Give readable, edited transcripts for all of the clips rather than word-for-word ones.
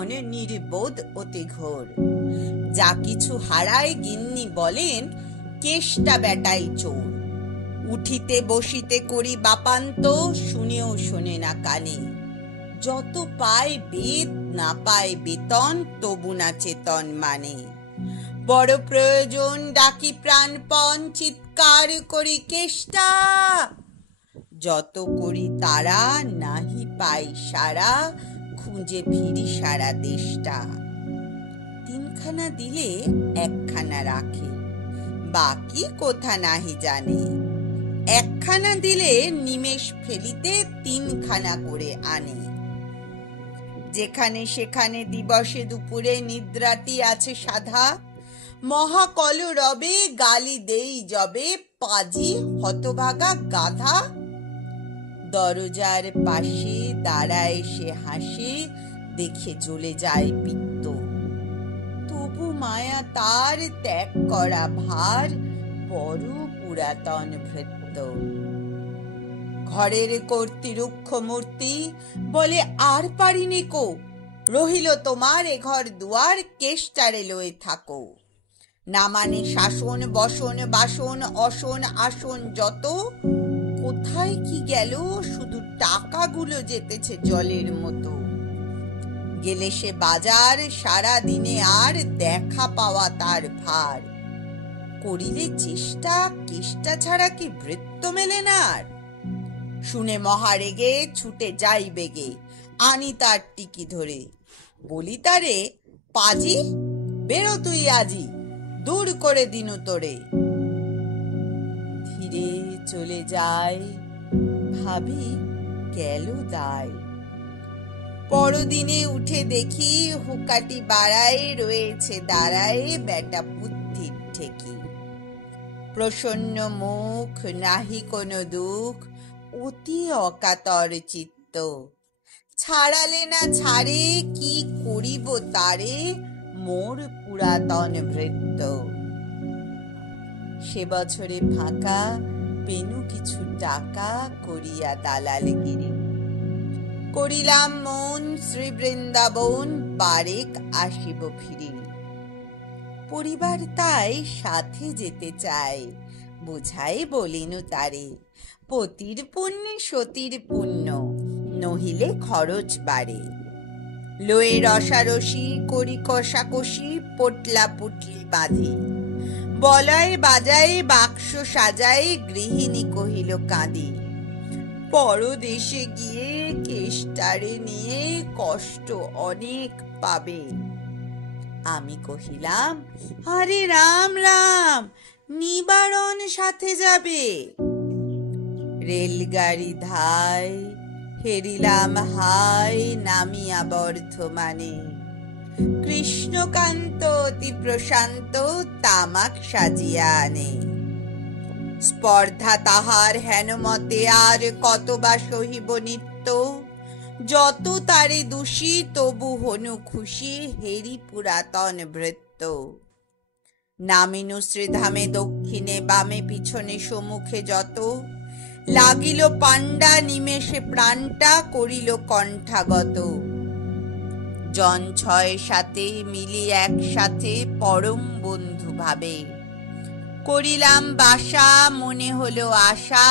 জীবন নির্বোধ অতি ঘোর। যা কিছু হারায় গিন্নি বলেন, কেষ্টা বেটাই চোর। উঠিতে বসিতে করি বাপান্ত, শুনেও শোনে না কানে। যত পায় বেদ, না পায় বেতন, তবু না চেতন মানে। বড় প্রয়োজন ডাকি প্রাণপণ, চিৎকার করি কেষ্টা। যত করি তারা, নাহি পাই সারা, খুঁজে ফিরি সারা দেশটা। তিনখানা দিলে একখানা রাখে, বাকি কোথা নাহি জানে। একখানা দিলে নিমেষ ফেলিতে তিনখানা করে আনে। যেখানে সেখানে দিবসে দুপুরে নিদ্রাটি আছে সাধা, মহাকলরবে গালি দেই যবে, পাজি হতভাগা গাধা। দরজার পাশে দাঁড়ায় সে হাসে, দেখে জ্বলে যায় পিত্ত। তবু মায়া তার ত্যাগ করা ভার, বড় পুরাতন ভৃত্য। ঘরের কর্তৃ রুক্ষ মূর্তি বলে, আর পারিনি কো, রহিল তোমার এ ঘর দুয়ার, কেষ্টারে লয়ে থাকো। না মানে শাসন বসন বাসন অসন আসন যত, কোথায় কি গেল শুধু টাকাগুলো যেতেছে জলের মতো। গেলে সে বাজার সারা দিনে আর দেখা পাওয়া তার ভার। করিলে চেষ্টা কেষ্টা ছাড়া কি বৃত্ত মেলে না। শুনে মহারেগে ছুটে যাই বেগে, আনি তার টিকি ধরে। বলি তারে, পাজি বেরো তুই আজি, দূর করে দিনু তোরে। ধীরে চলে যায়, ভাবি গেল দায়। পরদিনে উঠে দেখি, হুকাটি বাড়ায় রয়েছে দাঁড়ায় বেটা বুদ্ধির ঠেকি। প্রসন্ন মুখ, নাহি কোনো দুঃখ, অতি অকাতর চিত্ত। ছাড়ালে না ছাড়ে, কি করিব তারে, মোর পুরাতন ভৃত্য। সে বছরে ফাঁকা পেনু কিছু টাকা, করিয়া দালালগিরি। করিলাম মন শ্রী বৃন্দাবন, বারেক আসিব ফিরি। পরিবার তাই সাথে যেতে চায়, বুঝাই বলিনু তারে, পতির পুণ্যে সতীর পুণ্য, নহিলে খরচ বাড়ে। লয়ে রসারসি করি কষাকষি, পটলা পুটলি বাঁধি। বলায় বাজায় বাক্স সাজাই, গৃহিণী কহিল কাঁদি। পরদেশে গিয়ে কেষ্টারে নিয়ে, কষ্ট অনেক পাবে। আমি কহিলাম, আরে রাম রাম, নিবারণ সাথে যাবে। রেলগাড়ি ধায়, হেরিলাম হাই, নামিয়া বর্ধমানে। কৃষ্ণকান্ত অতি প্রশান্ত, তামাক সাজিয়া আনে। স্পর্ধা তাহার হেনমতে আর, কত বা সহিব নিত্য। যত তারে দোষী তবু হনু খুশি, হেরি পুরাতন ভৃত্য। নামিনু শ্রীধামে দক্ষিণে বামে পিছনে সম্মুখে যত, লাগিল পাণ্ডা নিমেষে প্রাণটা, করিল কণ্ঠাগত। জন ৬-৭ মিলি একসাথে, পরম বন্ধু ভাবে। করিলাম বাসা, মনে হলো আশা,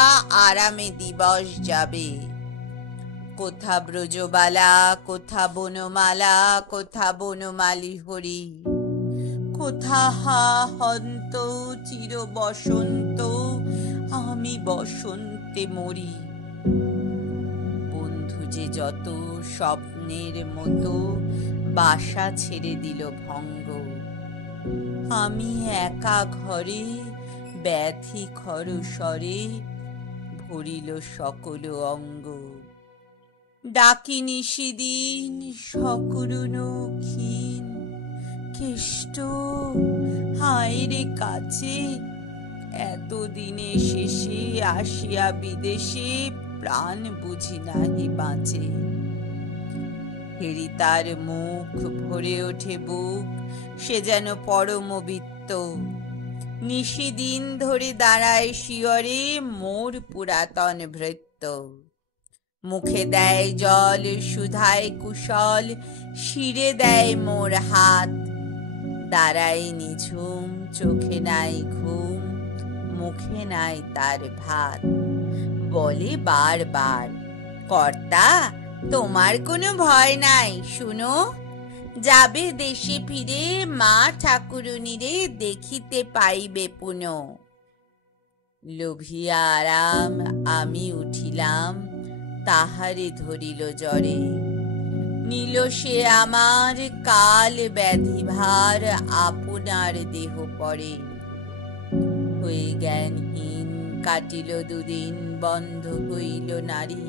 আরামে দিবস যাবে। কোথা ব্রজবালা, কোথা বনমালা, কোথা বনমালী হরি। কোথা হা হন্ত চির বসন্ত, আমি বসন্তে মরি। বন্ধু যে যত স্বপ্নের মতো, বাসা ছেড়ে দিল ভঙ্গ। আমি একা ঘরে, ব্যাধি খরস্বরে, ভরিল সকল অঙ্গ। ডাকি নিশিদিন সকরুণ ক্ষীণ, কেষ্ট হায় রে কাছে। এতদিনে শেষে আসিয়া বিদেশে, প্রাণ বুঝি নাহি বাঁচে। হেরি তার মুখ, ভরে ওঠে বুক, সে যেন পরমবিত্ত। নিশিদিন ধরে দাঁড়ায় শিয়রে, মোর পুরাতন ভৃত্য। মুখে দেয় জল সুধায় কুশল, শিরে দেয় মোর হাত। দাঁড়াই নিঝুম, চোখে নাই ঘুম, মুখে নাই তার ভাত। বলে বারবার, কর্তা তোমার কোনো ভয় নাই, শুনো, যাবে দেশে ফিরে মা ঠাকুরুনিরে দেখিতে পাইবে পুনঃ। লোভিয়া আরাম আমি উঠিলাম, তাহারে ধরিল জ্বরে। নিল সে আমার কাল ব্যাধি ভার, আপনার দেহ পরে। হয়ে জ্ঞানহীন কাটিল দুদিন, বন্ধ হইল নারী।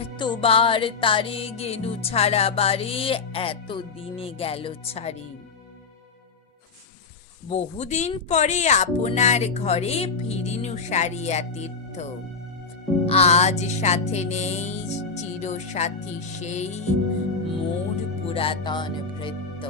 এতবার তারে গেলু ছাড়া বারে, এত দিনে গেল ছাড়ি। বহুদিন পরে আপনার ঘরে ফিরিনু সারিয়া তীর্থ। আজ সাথে নেই চির সাথী সেই, মোর পুরাতন ভৃত্য।